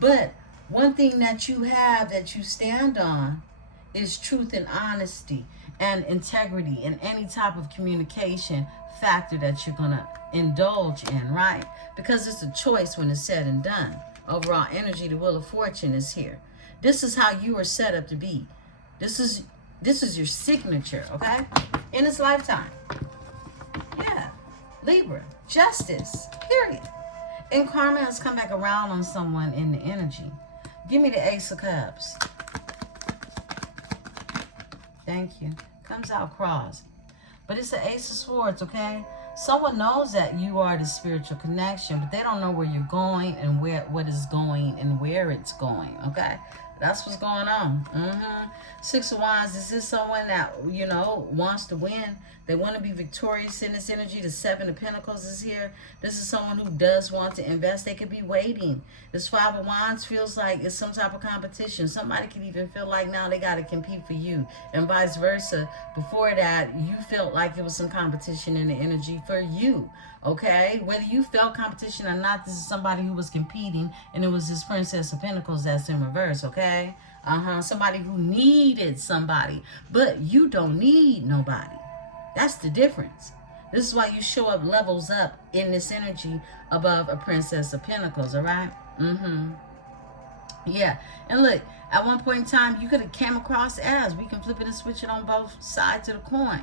But one thing that you have that you stand on is truth and honesty and integrity in any type of communication factor that you're going to indulge in, right? Because it's a choice when it's said and done. Overall energy, the wheel of fortune is here. This is how you are set up to be. This is your signature, okay? In this lifetime. Yeah. Libra. Justice. Period. And karma has come back around on someone in the energy. Give me the Ace of Cups. Thank you. Comes out cross. But it's the Ace of Swords, okay? Someone knows that you are the spiritual connection, but they don't know where you're going and what is going and where it's going, okay? That's what's going on. Six of Wands. This is someone that, you know, wants to win. They want to be victorious in this energy. The Seven of Pentacles is here. This is someone who does want to invest. They could be waiting. This Five of Wands feels like it's some type of competition. Somebody could even feel like now they got to compete for you, and vice versa. Before that, you felt like it was some competition in the energy for you. Okay, whether you felt competition or not, this is somebody who was competing, and it was this Princess of Pentacles that's in reverse, okay? Somebody who needed somebody, but you don't need nobody. That's the difference. This is why you show up levels up in this energy above a Princess of Pentacles, all right? Yeah, and look, at one point in time, you could have came across as, we can flip it and switch it on both sides of the coin.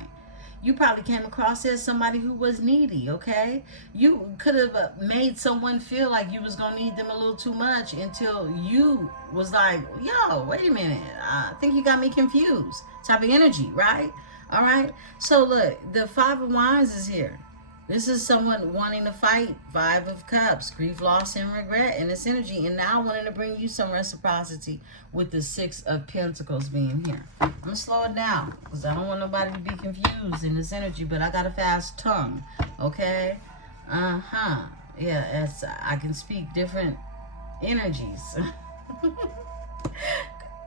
You probably came across as somebody who was needy, okay? You could have made someone feel like you was going to need them a little too much until you was like, yo, wait a minute. I think you got me confused. Type of energy, right? All right? So, look, the Five of Wands is here. This is someone wanting to fight. Five of Cups, grief, loss, and regret in this energy. And now wanting to bring you some reciprocity with the Six of Pentacles being here. I'm going to slow it down because I don't want nobody to be confused in this energy, but I got a fast tongue, okay? Yeah, I can speak different energies.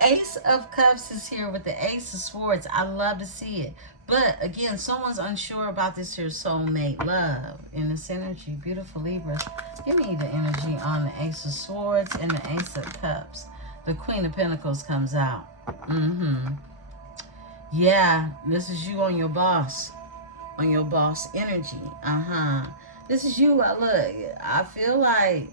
Ace of Cups is here with the Ace of Swords. I love to see it. But, again, someone's unsure about this here soulmate love in this energy. Beautiful Libra. Give me the energy on the Ace of Swords and the Ace of Cups. The Queen of Pentacles comes out. Yeah, this is you on your boss. On your boss energy. This is you. Look, I feel like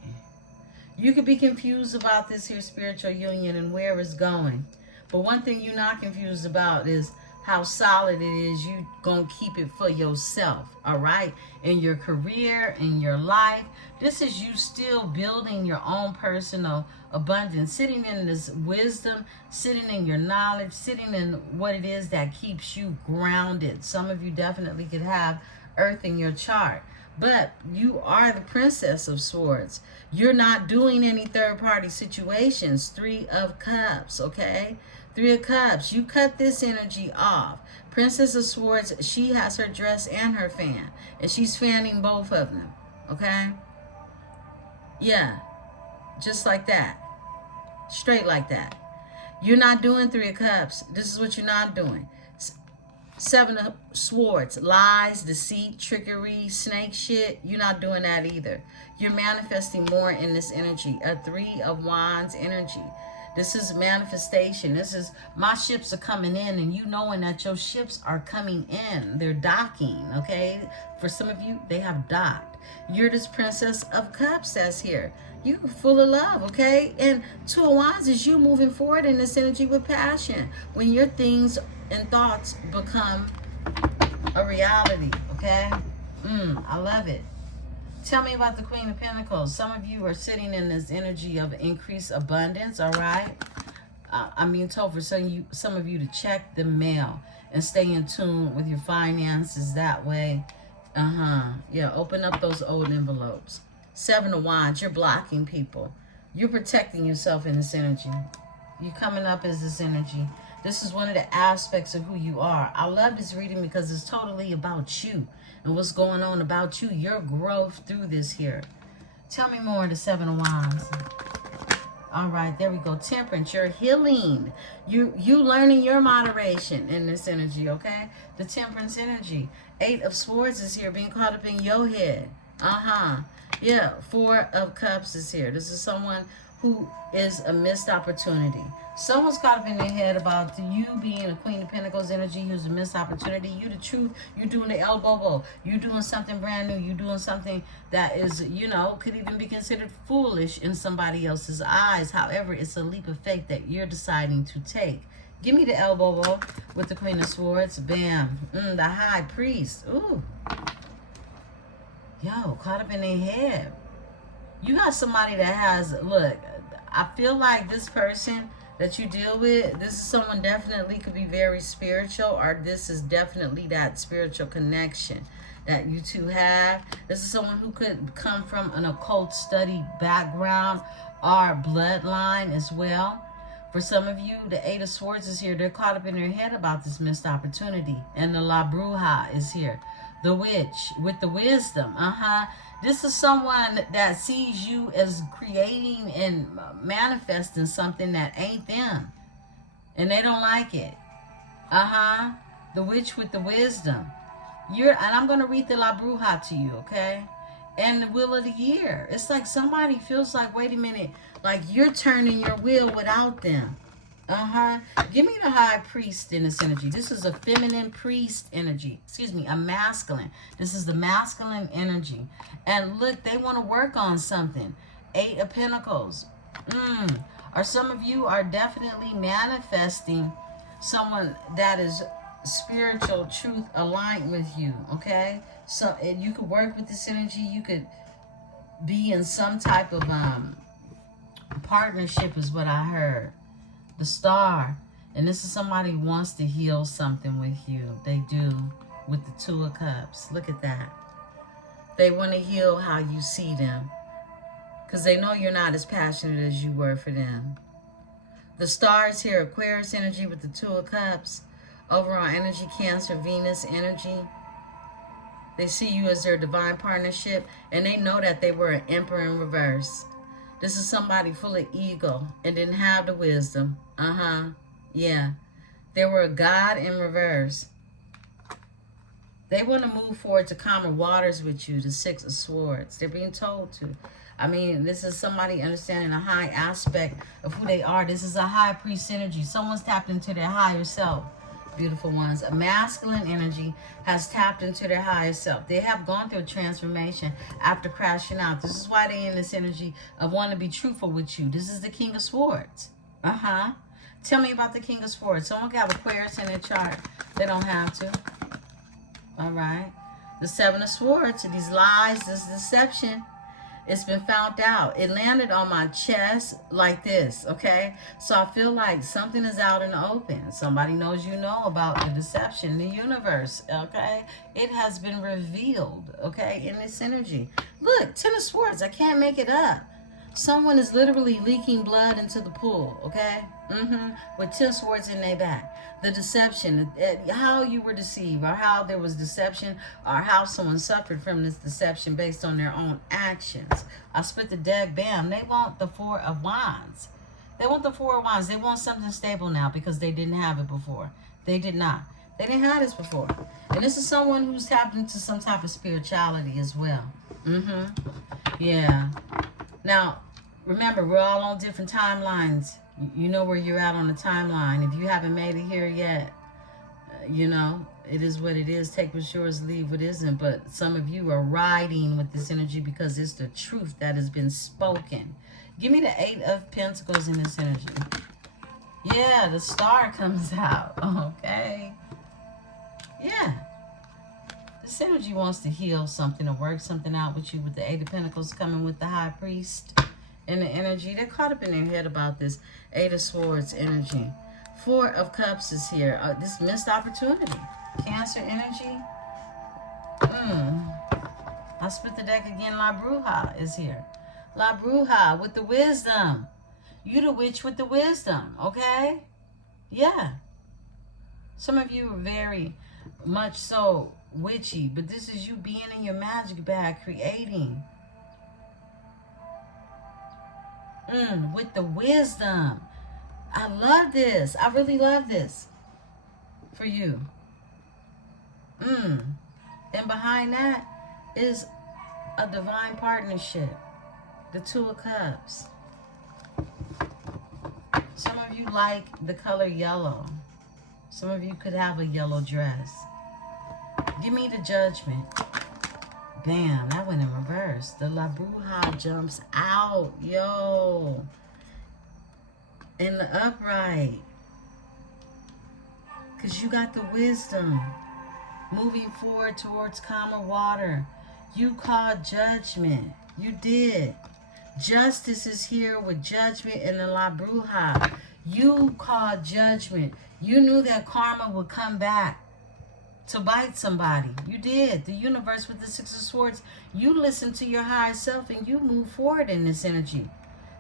you could be confused about this here spiritual union and where it's going. But one thing you're not confused about is how solid it is you gonna keep it for yourself, all right? In your career, in your life. This is you still building your own personal abundance, sitting in this wisdom, sitting in your knowledge, sitting in what it is that keeps you grounded. Some of you definitely could have Earth in your chart. But you are the Princess of Swords. You're not doing any third-party situations. Three of Cups, okay? Three of Cups. You cut this energy off. Princess of Swords, she has her dress and her fan. And she's fanning both of them, okay? Yeah, just like that. Straight like that. You're not doing Three of Cups. This is what you're not doing. Seven of Swords, lies, deceit, trickery, snake shit. You're not doing that either. You're manifesting more in this energy. A Three of Wands energy. This is manifestation. This is my ships are coming in and you knowing that your ships are coming in. They're docking, okay? For some of you, they have docked. You're this Princess of Cups that's here. You're full of love, okay? And Two of Wands is you moving forward in this energy with passion. When your things and thoughts become a reality, okay? I love it. Tell me about the Queen of Pentacles. Some of you are sitting in this energy of increased abundance, all right? I'm being told for some of you to check the mail and stay in tune with your finances that way. Yeah, open up those old envelopes. Seven of Wands, you're blocking people. You're protecting yourself in this energy. You're coming up as this energy. This is one of the aspects of who you are. I love this reading because it's totally about you and what's going on about you, your growth through this here. Tell me more, the Seven of Wands. All right, there we go. Temperance, you're healing. You learning your moderation in this energy, okay? The Temperance energy. Eight of Swords is here, being caught up in your head. Yeah, Four of Cups is here. This is someone who is a missed opportunity. Someone's caught up in their head about you being a Queen of Pentacles energy who's a missed opportunity. You the truth. You doing the elbow. You doing something brand new. You doing something that is, you know, could even be considered foolish in somebody else's eyes. However, it's a leap of faith that you're deciding to take. Give me the elbow with the Queen of Swords. Bam. The High Priest. Ooh. Yo, caught up in their head. You got somebody that has, look, I feel like this person that you deal with, this is someone definitely could be very spiritual, or this is definitely that spiritual connection that you two have. This is someone who could come from an occult study background or bloodline as well. For some of you, the Eight of Swords is here. They're caught up in their head about this missed opportunity. And the La Bruja is here. The Witch with the wisdom. This is someone that sees you as creating and manifesting something that ain't them. And they don't like it. The Witch with the wisdom. And I'm going to read the La Bruja to you, okay? And the Wheel of the Year. It's like somebody feels like, wait a minute, like you're turning your wheel without them. Give me the High Priest in this energy. This is a feminine priest energy. Excuse me, a masculine. This is the masculine energy. And look, they want to work on something. Eight of Pentacles. Or some of you are definitely manifesting someone that is spiritual truth aligned with you, okay? So you could work with this energy. You could be in some type of partnership is what I heard. The Star. And this is somebody who wants to heal something with you. They do. With the Two of Cups. Look at that. They want to heal how you see them. Because they know you're not as passionate as you were for them. The Star is here. Aquarius energy with the Two of Cups. Overall energy, Cancer, Venus energy. They see you as their divine partnership. And they know that they were an Emperor in reverse. This is somebody full of ego and didn't have the wisdom. Yeah. They were a God in reverse. They want to move forward to calmer waters with you, the Six of Swords. They're being told to. I mean, this is somebody understanding a high aspect of who they are. This is a High Priest energy. Someone's tapped into their higher self. Beautiful ones. A masculine energy has tapped into their higher self. They have gone through a transformation after crashing out. This is why they're in this energy of wanting to be truthful with you. This is the King of Swords. Tell me about the King of Swords. Someone got Aquarius in their chart. They don't have to. All right. The Seven of Swords. These lies, this deception. It's been found out. It landed on my chest like this, okay? So I feel like something is out in the open. Somebody knows you know about the deception, the universe, okay? It has been revealed, okay, in this energy. Look, Ten of Swords. I can't make it up. Someone is literally leaking blood into the pool, okay? With 10 swords in their back. The deception, how you were deceived, or how there was deception, or how someone suffered from this deception based on their own actions. I split the deck, bam. They want the Four of Wands. They want the Four of Wands. They want something stable now because they didn't have it before. They did not. They didn't have this before. And this is someone who's tapped into some type of spirituality as well. Yeah. Now, remember, we're all on different timelines. You know where you're at on the timeline. If you haven't made it here yet, you know, it is what it is. Take what's yours, leave what isn't. But some of you are riding with this energy because it's the truth that has been spoken. Give me the Eight of Pentacles in this energy. Yeah, the Star comes out. Okay. Yeah. This energy wants to heal something or work something out with you with the Eight of Pentacles coming with the High Priest. And the energy, they're caught up in their head about this Eight of Swords energy. Four of Cups is here. This missed opportunity. Cancer energy. I split the deck again. La Bruja is here. La Bruja with the wisdom. You the witch with the wisdom, okay? Yeah. Some of you are very much so witchy, but this is you being in your magic bag, creating. With the wisdom. I love this. I really love this for you. And behind that is a divine partnership. The Two of Cups. Some of you like the color yellow. Some of you could have a yellow dress. Give me the Judgment. Bam, that went in reverse. The La Bruja jumps out, yo. In the upright. Because you got the wisdom. Moving forward towards calmer water. You called judgment. You did. Justice is here with Judgment and the La Bruja. You called judgment. You knew that karma would come back to bite somebody. You did. The universe with the Six of Swords. You listened to your higher self and you move forward in this energy.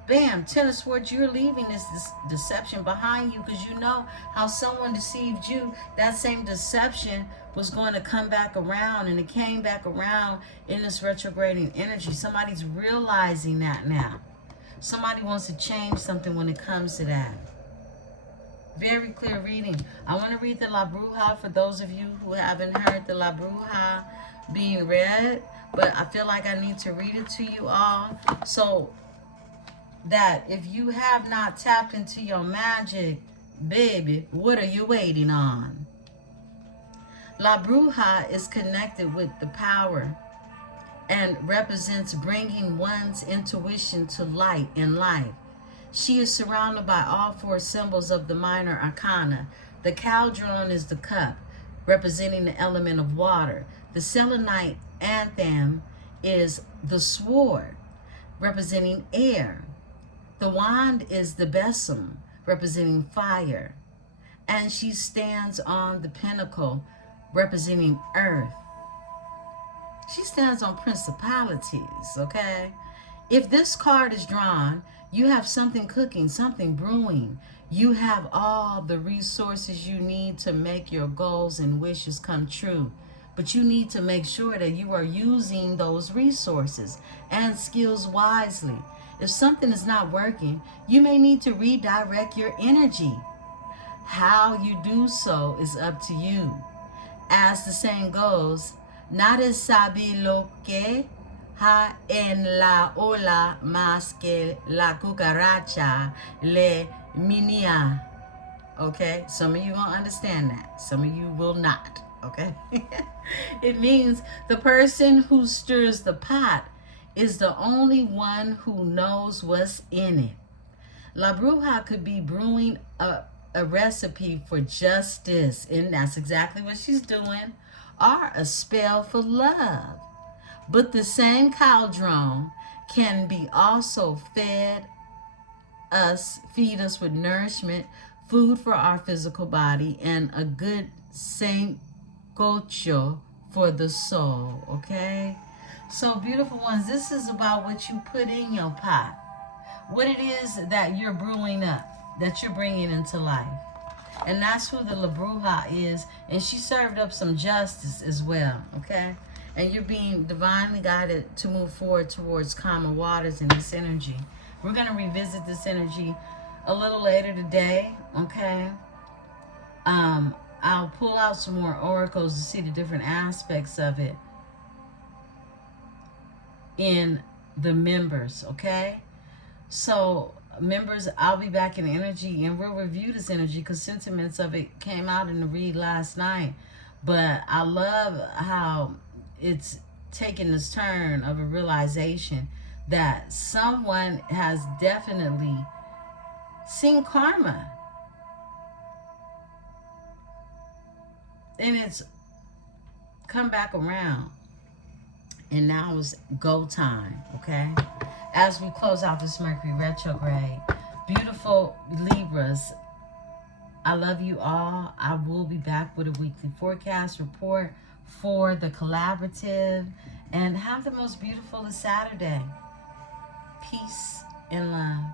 Bam, Ten of Swords, you're leaving this deception behind you because you know how someone deceived you. That same deception was going to come back around, and it came back around in this retrograding energy. Somebody's realizing that now. Somebody wants to change something when it comes to that. Very clear reading. I want to read the La Bruja for those of you who haven't heard the La Bruja being read, but I feel like I need to read it to you all so that if you have not tapped into your magic, baby, what are you waiting on? La Bruja is connected with the power and represents bringing one's intuition to light in life. She is surrounded by all four symbols of the minor arcana. The cauldron is the cup, representing the element of water. The selenite anthem is the sword, representing air. The wand is the besom, representing fire. And she stands on the pinnacle, representing earth. She stands on principalities, okay? If this card is drawn, you have something cooking, something brewing. You have all the resources you need to make your goals and wishes come true. But you need to make sure that you are using those resources and skills wisely. If something is not working, you may need to redirect your energy. How you do so is up to you. As the saying goes, nadie sabe lo que ha en la ola más que la cucaracha le minía. Okay? Some of you won't understand that. Some of you will not. Okay? It means the person who stirs the pot is the only one who knows what's in it. La Bruja could be brewing a recipe for justice, and that's exactly what she's doing, or a spell for love. But the same cauldron can be also feed us with nourishment, food for our physical body, and a good sancocho for the soul, okay? So, beautiful ones, this is about what you put in your pot. What it is that you're brewing up, that you're bringing into life. And that's who the La Bruja is. And she served up some justice as well, okay? And you're being divinely guided to move forward towards calmer waters in this energy. We're going to revisit this energy a little later today, okay? I'll pull out some more oracles to see the different aspects of it in the members, okay? So, members, I'll be back in energy and we'll review this energy because sentiments of it came out in the read last night. But I love how it's taken this turn of a realization that someone has definitely seen karma. And it's come back around. And now it's go time, okay? As we close out this Mercury retrograde, beautiful Libras, I love you all. I will be back with a weekly forecast report for the collaborative. And have the most beautiful Saturday. Peace and love.